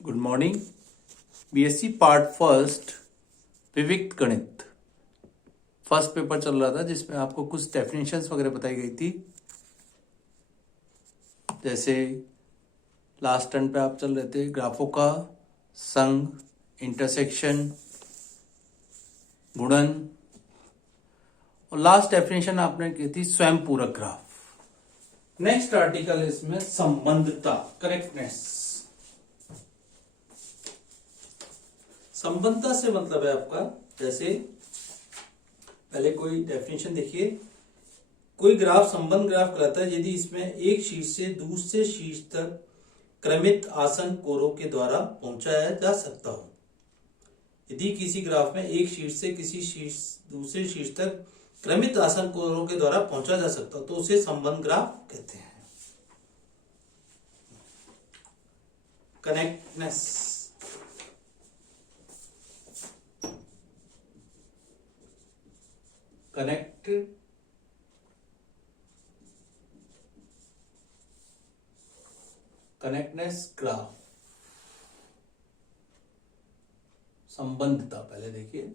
Good morning. BSc part first विविक्त गणित first paper चल रहा था जिसमें आपको कुछ डेफिनेशंस वगैरह बताई गई थी। जैसे लास्ट टर्न पे आप चल रहे थे ग्राफों का संघ, इंटरसेक्शन, गुणन, और लास्ट डेफिनेशन आपने की थी स्वयं पूरक ग्राफ। नेक्स्ट आर्टिकल इसमें संबंधता, करेक्टनेस। संबंधता से मतलब है आपका, जैसे पहले कोई डेफिनेशन देखिए, कोई ग्राफ संबंध ग्राफ कहलाता है यदि इसमें एक शीर्ष से दूसरे शीर्ष तक क्रमित आसन कोरों के द्वारा पहुंचाया जा सकता हो। यदि किसी ग्राफ में एक शीर्ष से किसी शीर्ष दूसरे शीर्ष तक क्रमित आसन कोरों के द्वारा पहुंचा जा सकता हो तो उसे संबंध ग्राफ कहते हैं। कनेक्टनेस, कनेक्टनेस ग्राफ, संबंधता। पहले देखिए,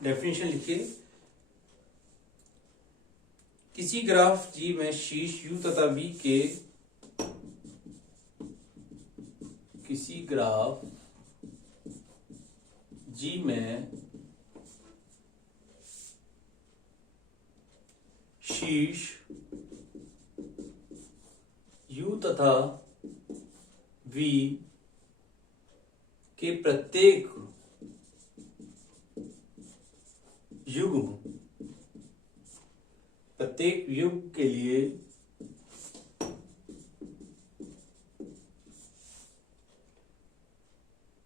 डेफिनेशन लिखिए। किसी ग्राफ जी में शीर्ष u तथा v के किसी ग्राफ जी में शीर्ष u तथा v के प्रत्येक युग्म, प्रत्येक युग के लिए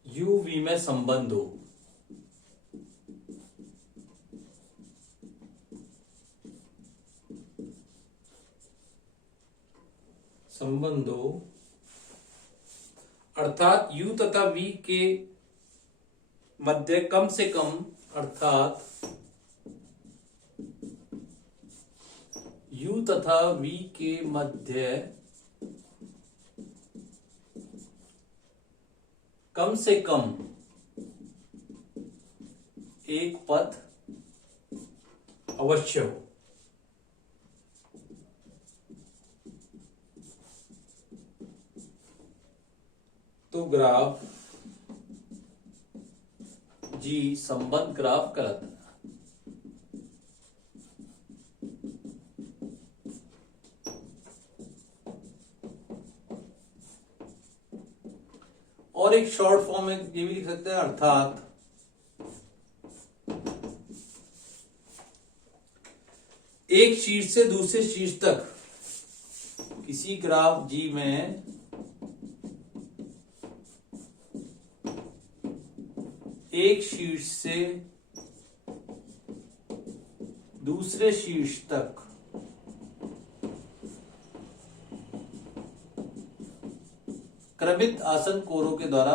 u v में संबंध हो। संबंध हो अर्थात u तथा v के मध्य कम से कम, अर्थात u तथा v के मध्य कम से कम एक पथ अवश्य हो। तो ग्राफ जी संबंध ग्राफ कहलाता है। और एक शॉर्ट फॉर्म में ये भी लिख सकते हैं, अर्थात एक शीर्ष से दूसरे शीर्ष तक किसी ग्राफ जी में एक शीर्ष से दूसरे शीर्ष तक क्रमित आसन कोरों के द्वारा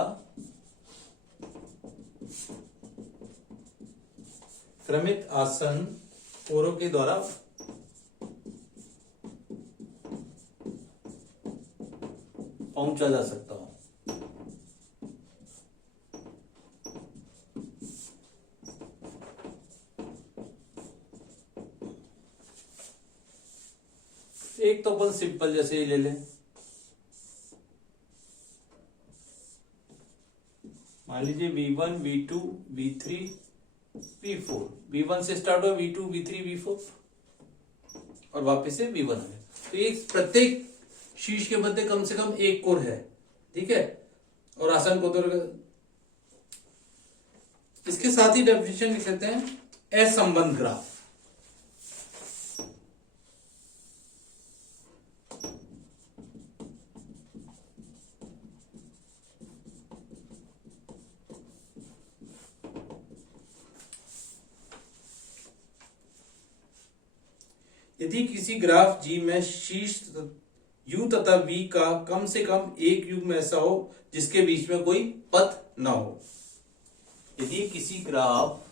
पहुंचा जा सकता हो। एक तो अपन सिंपल जैसे ही ले लें, मान लीजिए v1 v2 v3 v4, v1 से स्टार्ट हो v2 v3 v4 और वापस से v1 है। तो एक प्रत्येक शीर्ष के मध्य कम से कम एक कोर है, ठीक है, और आसन को इसके साथ ही डेफिनेशन लिख सकते हैं असंबंध ग्राफ। यदि किसी ग्राफ जी में शीर्ष U तथा V का कम से कम एक युग्म ऐसा हो जिसके बीच में कोई पथ ना हो। यदि किसी ग्राफ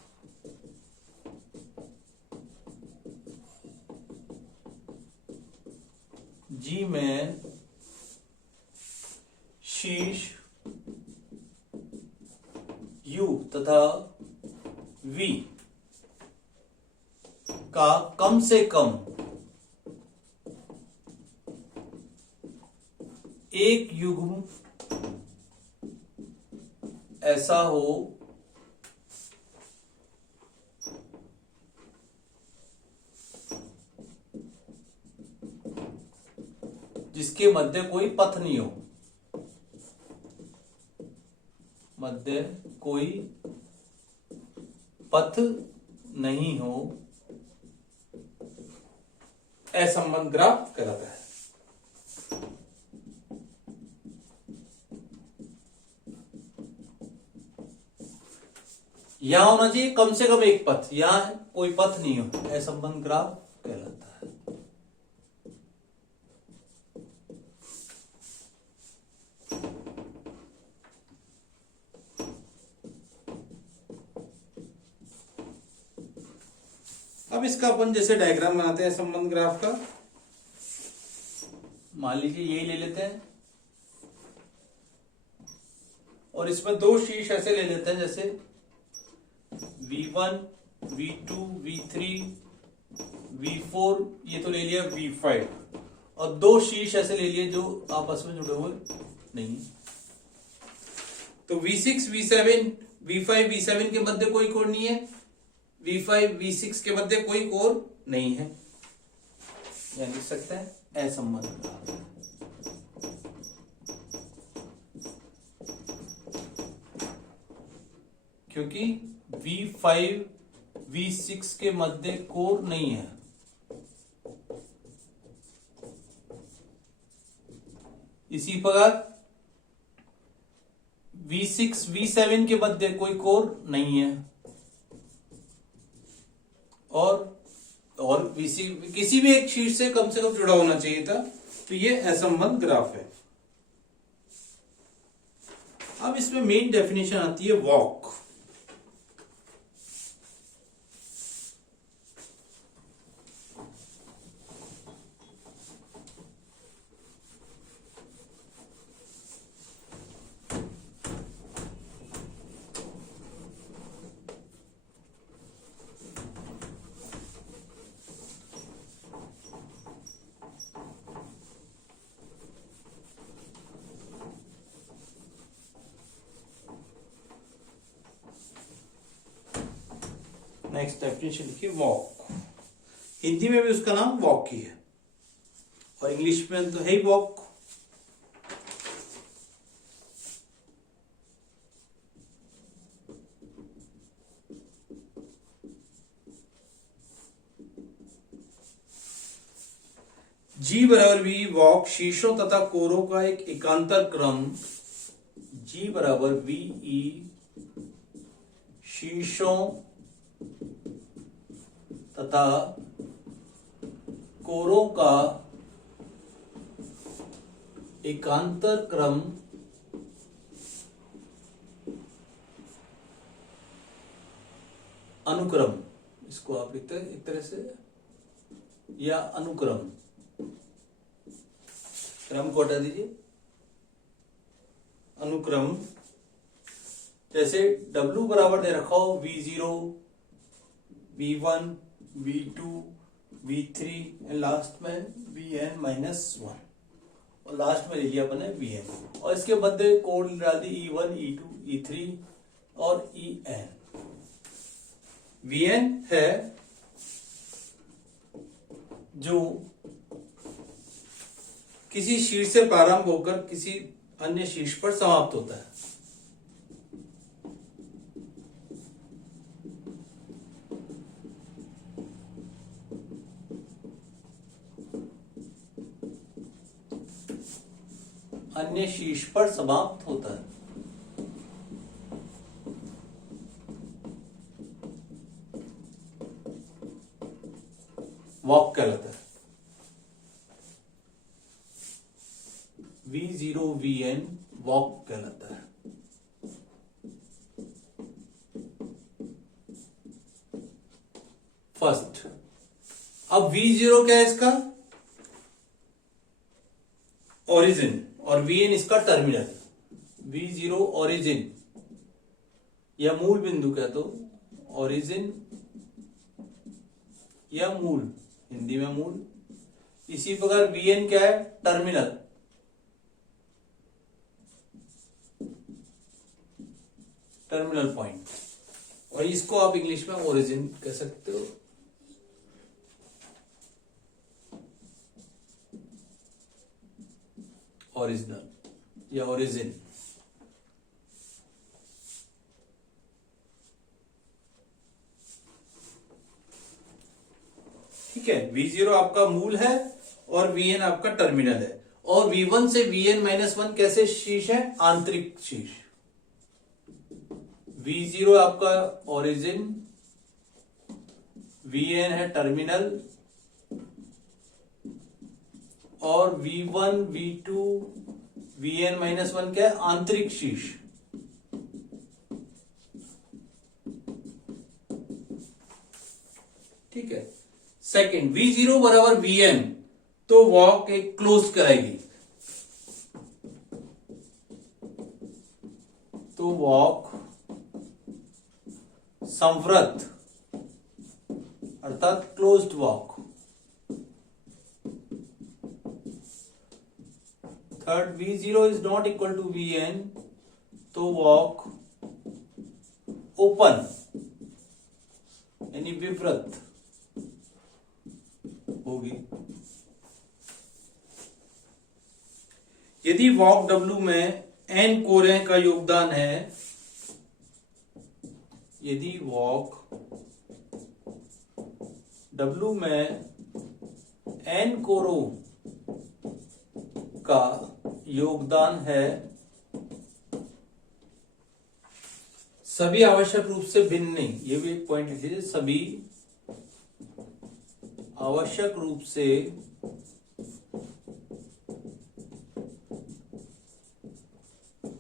G में शीर्ष U तथा V का कम से कम एक युग्म ऐसा हो जिसके मध्य कोई पथ नहीं हो, मध्य कोई पथ नहीं हो, असंबद्ध ग्राफ कहलाता है। यहां होना चाहिए कम से कम एक पथ, यहां कोई पथ नहीं हो, असंबद्ध ग्राफ कहलाता है। अब इसका अपन जैसे डायग्राम बनाते हैं संबंध ग्राफ का, मान लीजिए यही ले लेते हैं और इसमें दो शीर्ष ऐसे ले लेते हैं, जैसे V1, V2, V3, V4, ये तो ले लिया V5, और दो शीर्ष ऐसे ले लिए जो आपस में जुड़े हुए नहीं। तो V6, V7, V5, V7 के मध्य कोई कोण नहीं है, V5, V6 के मध्य कोई कोण नहीं है, यह लिख सकते हैं असंबद्ध ग्राफ। क्योंकि V5, V6 के मध्य कोण नहीं है, इसी प्रकार V6, V7 के मध्य कोई कोण नहीं है, और किसी भी एक शीर्ष से कम जुड़ा होना चाहिए था, तो ये असंबद्ध ग्राफ है। अब इसमें मेन डेफिनेशन आती है वॉक। नेक्स्ट डेफिनेशन लिखिए वॉक। हिंदी में भी उसका नाम वॉक ही है और इंग्लिश में तो है ही वॉक। G बराबर V वॉक शीर्षों तथा कोरों का एक एकांतर क्रम G बराबर VE शीर्षों तथा कोरों का एकांतर क्रम अनुक्रम, इसको आप लिखते हैं एक तरह से, या अनुक्रम, क्रम को हटा दीजिए, अनुक्रम। जैसे W बराबर दे रखा हो V0, V1, V2, V3 and last में Vn-1, और लास्ट में ले लिया अपन ने Vn, और इसके मध्य कोण डाल दी E1, E2, E3 और En। Vn है जो किसी शीर्ष से प्रारंभ होकर किसी अन्य शीर्ष पर समाप्त होता है। अन्य शीर्ष पर समाप्त होता है। वॉक कहलाता है। V0 VN वॉक कहलाता है। फर्स्ट, अब V0 क्या है इसका ओरिजिन और VN इसका टर्मिनल। V0 ओरिजिन या मूल बिंदु कह दो, ओरिजिन या मूल, हिंदी में मूल। इसी प्रकार VN क्या है टर्मिनल। टर्मिनल पॉइंट, और इसको आप इंग्लिश में ओरिजिन कह सकते हो। ओरिजिनल या ओरिजिन। ठीक है, V0 आपका मूल है और VN आपका टर्मिनल है, और V1 से VN-1 कैसे शीर्ष है, आंतरिक शीर्ष। V0 आपका ओरिजिन, VN है टर्मिनल, और V1 V2 VN-1 क्या है, आंतरिक शीर्ष। ठीक है। सेकंड, V0 बराबर VN, तो वॉक एक क्लोज कराएगी, तो वॉक संवृत अर्थात closed walk. Third, V0 is not equal to VN, तो वॉक ओपन यानी विवृत होगी। यदि वॉक W में n कोरे का योगदान है, यदि वॉक W में n कोरों का योगदान है, सभी आवश्यक रूप से भिन्न नहीं, ये भी एक पॉइंट लिख लीजिए, सभी आवश्यक रूप से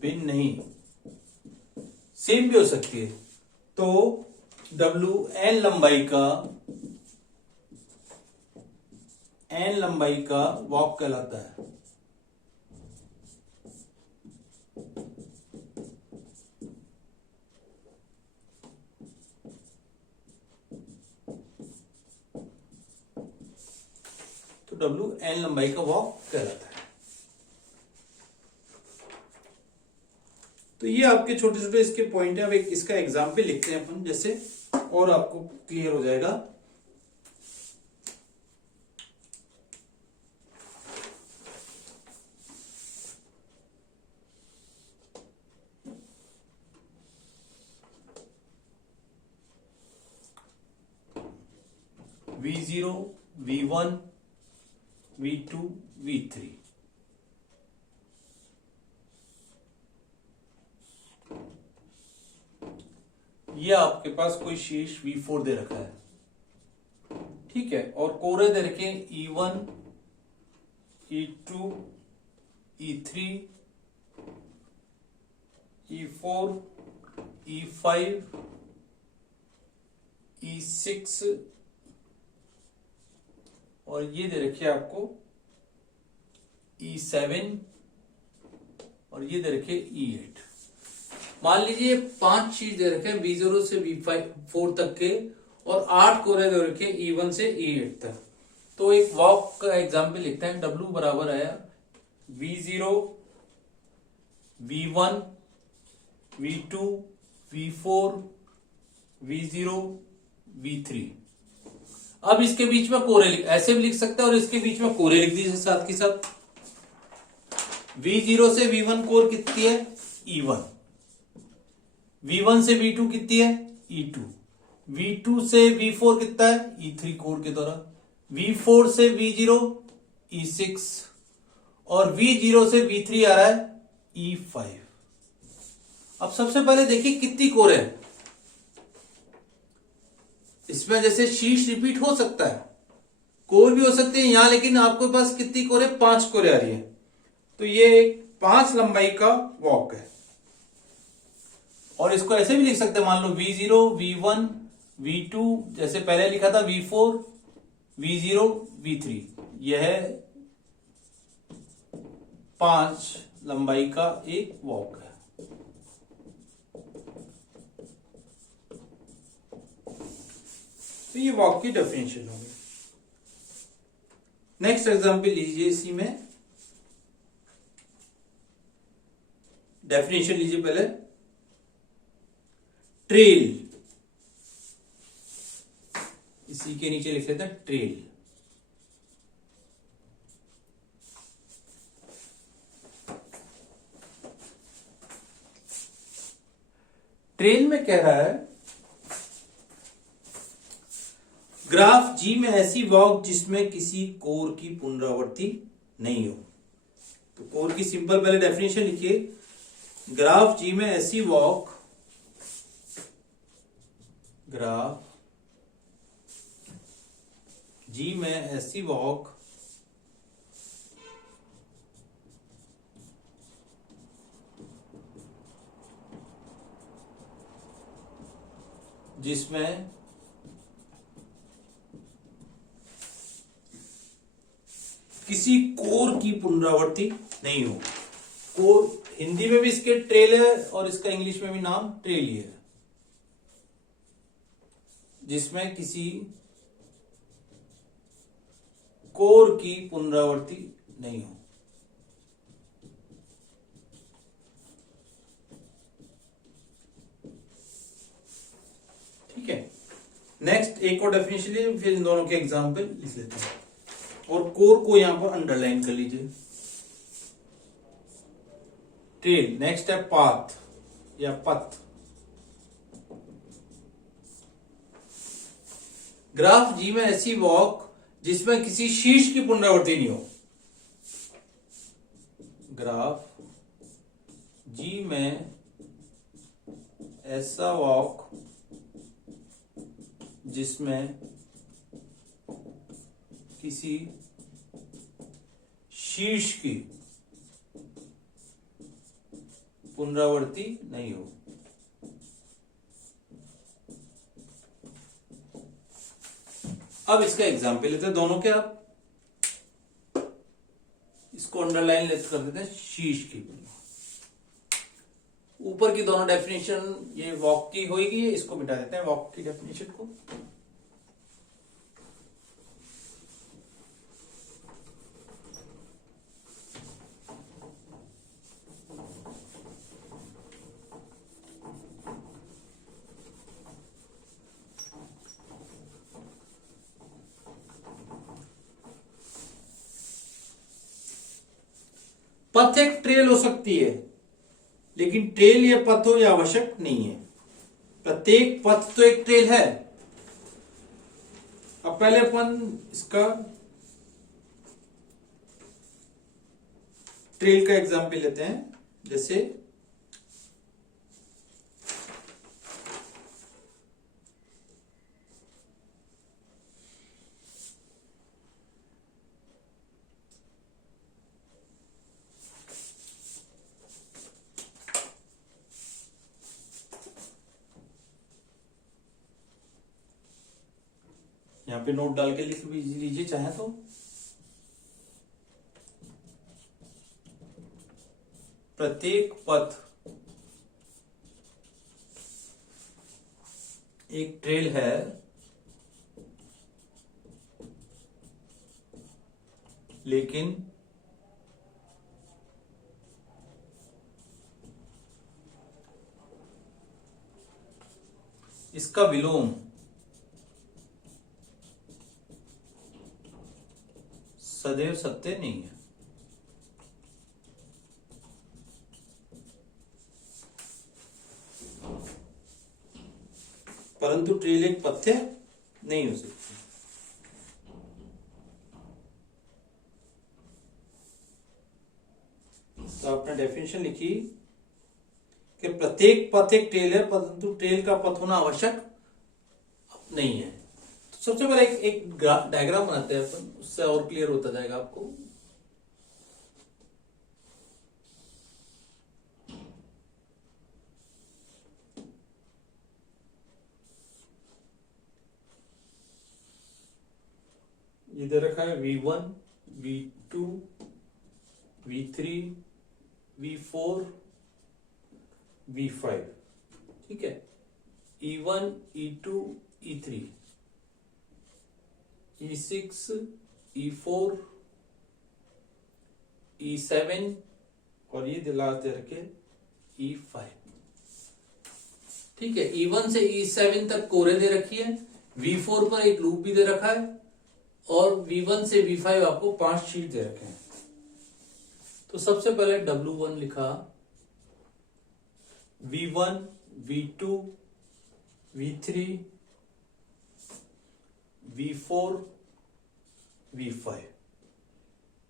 भिन्न नहीं, सेम भी हो सकती है, तो W n लंबाई का वॉक कहलाता है। तो W n लंबाई का वॉक कहलाता है। तो ये आपके छोटे छोटे इसके पॉइंट है। अब एक इसका एग्जाम्पल लिखते हैं अपन, जैसे और आपको क्लियर हो जाएगा। V0, V1, V2, V3, ये आपके पास कोई शीर्ष V4 दे रखा है, ठीक है, और कोरे दे रखे E1, E2, E3, E4, E5, E6, और ये दे रखिए आपको E7, और ये दे रखे E8। मान लीजिए 5 चीज दे रखे V0 से V4 तक के, और 8 कोरे दे रखे E1 से E8 तक। तो एक वॉक का एग्जाम्पल लिखते हैं। W बराबर आया V0, V1, V2, V4, V0, V3। अब इसके बीच में कोरे ऐसे भी लिख सकते हैं, और इसके बीच में कोरे लिख दीजिए साथ के साथ। V0 से V1 कोर कितनी है, E1। V1 से V2 कितनी है, E2। V2 से V4 कितना है, E3 कोर के द्वारा। V4 से V0 E6, और V0 से V3 आ रहा है E5। अब सबसे पहले देखिए कितनी कोर है इसमें। जैसे शीर्ष रिपीट हो सकता है, कोर भी हो सकते हैं यहां, लेकिन आपके पास कितनी कोर है, 5 कोर आ रही है। तो ये एक 5 लंबाई का वॉक है। और इसको ऐसे भी लिख सकते हैं, मान लो V0, V1, V2, जैसे पहले लिखा था V4, V0, V3, यह 5 लंबाई का एक वॉक है। तो ये वॉक की डेफिनेशन होगी। नेक्स्ट एग्जांपल लीजिए, इसी में डेफिनेशन लीजिए पहले। ट्रेल, इसी के नीचे लिख लेते हैं ट्रेल। ट्रेल में कह रहा है ग्राफ जी में ऐसी वॉक जिसमें किसी कोर की पुनरावृत्ति नहीं हो। तो कोर की सिंपल पहले डेफिनेशन लिखिए। ग्राफ जी में ऐसी वॉक, ग्राफ जी में ऐसी वॉक जिसमें किसी कोर की पुनरावृत्ति नहीं हो। कोर हिंदी में भी इसके ट्रेल है और इसका इंग्लिश में भी नाम ट्रेल ही है, जिसमें किसी कोर की पुनरावृत्ति नहीं हो। ठीक है, नेक्स्ट एक और डेफिनेशन लीजिए, फिर इन दोनों के एग्जाम्पल लिख लेते हैं और कोर को यहां पर अंडरलाइन कर लीजिए। ट्रेल, नेक्स्ट है पाथ या पथ। ग्राफ जी में ऐसी वॉक जिसमें किसी शीर्ष की पुनरावृत्ति नहीं हो। ग्राफ जी में ऐसा वॉक जिसमें किसी शीर्ष की पुनरावृत्ति नहीं हो। अब इसका एग्जाम्पल लेते हैं दोनों के। आप इसको अंडरलाइन लेते कर देते हैं शीर्ष की। ऊपर की दोनों डेफिनेशन ये वॉक की होगी, इसको मिटा देते हैं वॉक की डेफिनेशन को। पथ एक ट्रेल हो सकती है, लेकिन ट्रेल या पथ हो यह आवश्यक नहीं है। प्रत्येक पथ तो एक ट्रेल है। अब पहले अपन इसका ट्रेल का एग्जाम्पल लेते हैं। जैसे यहां पे नोट डाल के लिख भी लीजिए चाहे तो। प्रत्येक पथ एक ट्रेल है, लेकिन इसका विलोम सदैव सत्य नहीं है। परंतु ट्रेल एक पथ्य नहीं हो सकती। तो आपने डेफिनेशन लिखी कि प्रत्येक पथ एक ट्रेल है, परंतु ट्रेल का पथ होना आवश्यक नहीं है। तो सबसे पहले एक डायग्राम बनाते हैं अपन, उससे और क्लियर होता जाएगा आपको। ये दे रखा है V1, V2, V3, V4, V5, ठीक है। E1, E2, E3, E6, E4, E7 और ये दिलाते रखे E5, ठीक है। E1 से E7 तक कोरे दे रखी है, V4 पर एक लूप भी दे रखा है और V1 से V5 आपको 5 शीट दे रखे हैं। तो सबसे पहले W1 लिखा, V1, V2, V3, V4, V5।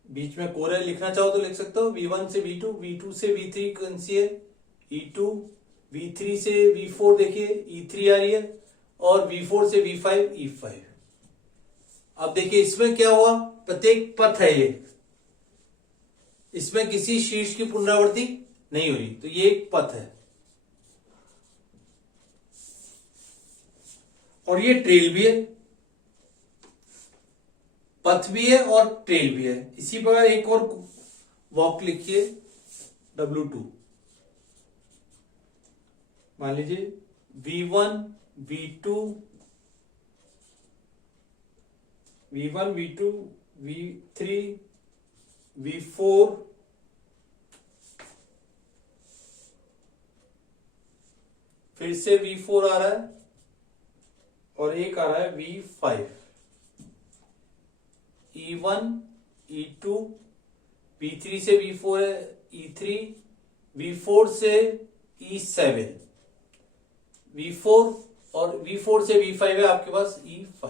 बीच में कोरे लिखना चाहो तो लिख सकते हो, V1 से V2, V2 से V3 कौन सी है, E2, V3 से V4 देखिए E3 आ रही है और V4 से V5 E5। अब देखिए इसमें क्या हुआ, प्रत्येक पथ है ये, इसमें किसी शीर्ष की पुनरावृत्ति नहीं हो रही, तो ये एक पथ है और ये ट्रेल भी है, पथ भी है और ट्रेल भी है। इसी प्रकार एक और वॉक लिखिए W2, मान लीजिए V1, V2, V3, V4, फिर से V4 आ रहा है और एक आ रहा है V5, E1, E2, V3 से V4 है E3, V4 से E7, V4 और V4 से V5 है आपके पास E5,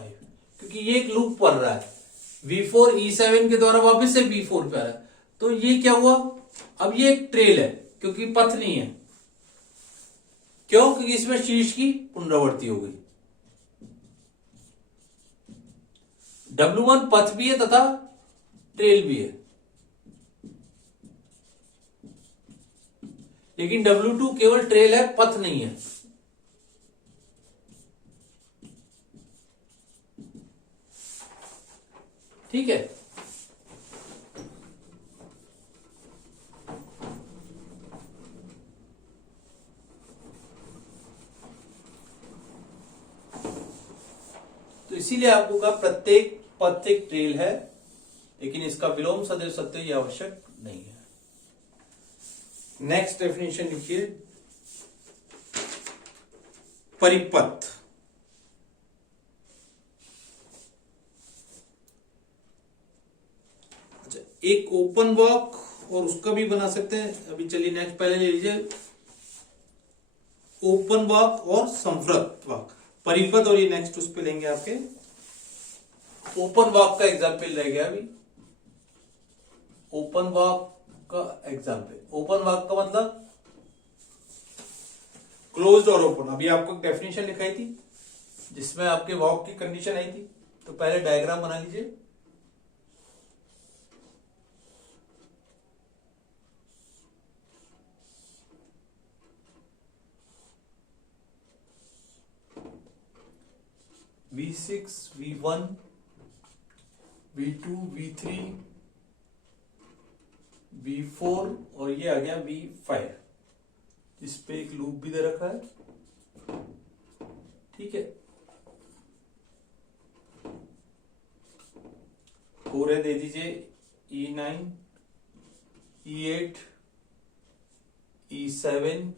क्योंकि ये एक लूप पढ़ रहा है, V4 E7 के द्वारा वापस से V4 पे आ रहा है। तो ये क्या हुआ, अब ये एक ट्रेल है क्योंकि पथ नहीं है, क्यों, क्योंकि इसमें शीर्ष की पुनरावृत्ति हो गई। W1 पथ भी है तथा ट्रेल भी है, लेकिन W2 केवल ट्रेल है, पथ नहीं है। ठीक है, तो इसीलिए आपको कहा प्रत्येक पथ एक ट्रेल है, लेकिन इसका विलोम सदैव सत्य यह आवश्यक नहीं है। नेक्स्ट डेफिनेशन लिखिए, परिपथ। अच्छा, एक ओपन वॉक और उसका भी बना सकते हैं। अभी चलिए नेक्स्ट पहले ले लीजिए ओपन वॉक और संवृत वॉक, परिपथ, और ये नेक्स्ट उस पे लेंगे आपके ओपन वॉक का एग्जाम्पल रह गया। अभी ओपन वॉक का एग्जाम्पल, ओपन वॉक का मतलब क्लोज्ड और ओपन। अभी आपको डेफिनेशन लिखाई थी जिसमें आपके वॉक की कंडीशन आई थी, तो पहले डायग्राम बना लीजिए। V6, V1, V2, V3, V4 और ये आ गया V5, इस पे एक लूप भी दे रखा है। ठीक है, कोरे दे दीजिए E9, E8, E7,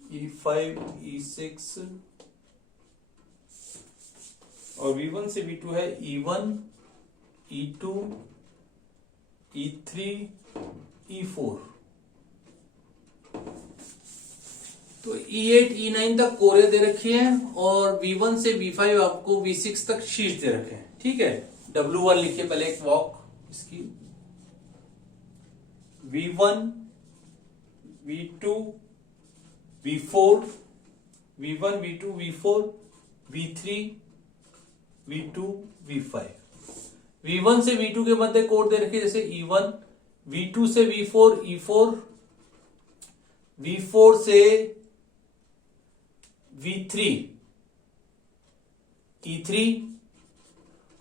E5, E6 और V1 से V2 है E1, E2, E3, E4। तो E8, E9 तक कोरे दे रखी है और V1 से V5 आपको V6 तक शीर्ष दे रखे हैं। ठीक है, W1 लिखिए पहले एक वॉक इसकी, V1, V2, V4, V1, V2, V4, V3, V2, V5। V1 से V2 के मध्य कोड दे रखे जैसे E1, V2 से V4 E4, V4 से V3 E3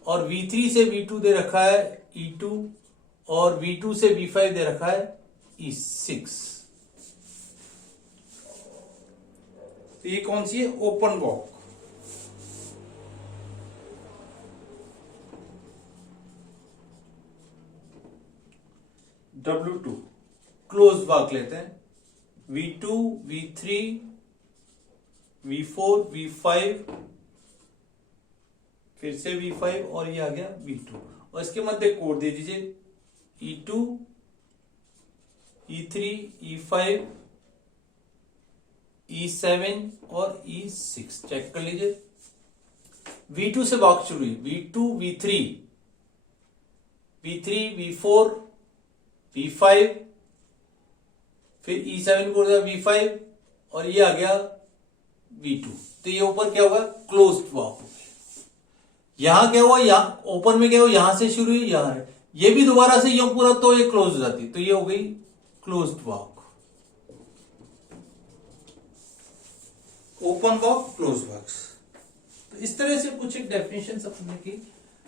और V3 से V2 दे रखा है E2 और V2 से V5 दे रखा है E6। तो ये कौन सी है? Open walk. W2 close walk लेते हैं। V2 V3 V4 V5 फिर से V5 और ये आ गया V2 और इसके मध्य कोड दे दीजिए E2 E3 E5 E7 और E6। चेक कर लीजिए। V2 से वॉक शुरू हुई, V2 V3 V3 V4 V5 फिर E7 को V5 और ये आ गया V2। तो ये ऊपर क्या होगा? Closed walk. यहां क्या हुआ? यहां ओपन में क्या हुआ? यहां से शुरू हुई, यहां है, ये भी दोबारा से ये पूरा तो ये क्लोज हो जाती, तो ये हो गई closed walk. Open walk, close walks. तो इस तरह से कुछ एक डेफिनेशन अपने की,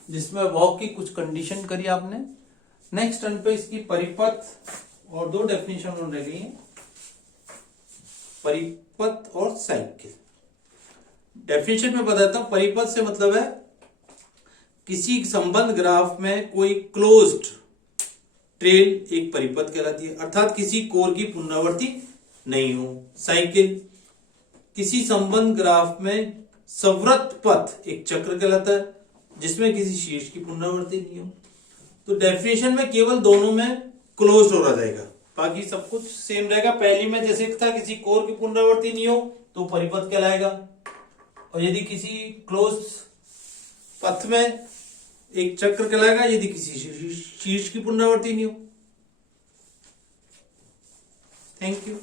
जिसमें वॉक की कुछ कंडीशन करी आपने। नेक्स्ट टर्न पे इसकी परिपथ और दो डेफिनेशन रह गई हैं, परिपथ और साइकिल। डेफिनेशन में बताता हूं। परिपथ से मतलब है किसी संबंध ग्राफ में कोई क्लोज्ड ट्रेल एक परिपथ कहलाती है, अर्थात किसी कोर की पुनरावृत्ति नहीं हो। साइकिल किसी संबंध ग्राफ में संवृत पथ एक चक्र कहलाता है, जिसमें किसी शीर्ष की पुनरावृत्ति नहीं हो। तो डेफिनेशन में केवल दोनों में क्लोज्ड हो रहा जाएगा, बाकी सब कुछ सेम रहेगा। पहली में जैसे था किसी कोर की पुनरावृत्ति नहीं हो तो परिपथ कहलाएगा, और यदि किसी क्लोज पथ में एक चक्र कहलाएगा यदि किसी शीर्ष की पुनरावृत्ति नहीं हो। Thank you.